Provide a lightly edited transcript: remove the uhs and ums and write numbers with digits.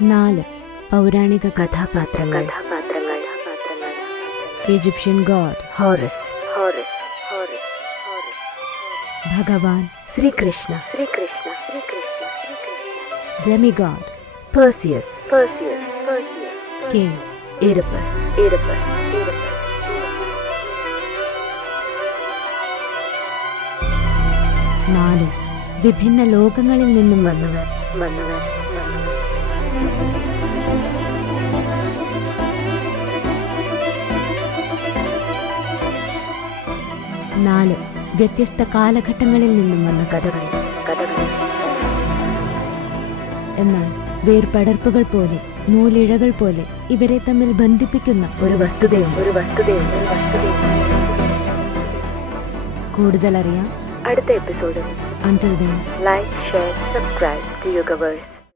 4 പൗരാണിക കഥാപാത്രങ്ങൾ. Egyptian God Horace, ഭഗവാൻ ശ്രീകൃഷ്ണ, ഡെമിഗോഡ് പെർസിയസ്, കിങ് ഈഡിപ്പസ്. 4 വിഭിന്ന ലോകങ്ങളിൽ നിന്നും വന്നവർ. 4 വ്യത്യസ്ത കാലഘട്ടങ്ങളിൽ നിന്നും വന്ന കഥകൾ. എന്നാൽ വേർപടർപ്പുകൾ പോലെ, നൂലിഴകൾ പോലെ ഇവരെ തമ്മിൽ ബന്ധിപ്പിക്കുന്ന ഒരു വസ്തുതയുണ്ട്. കൂടുതൽ അറിയാം അടുത്ത എപ്പിസോഡിൽ. Until then, like, share, subscribe to Yogaverse.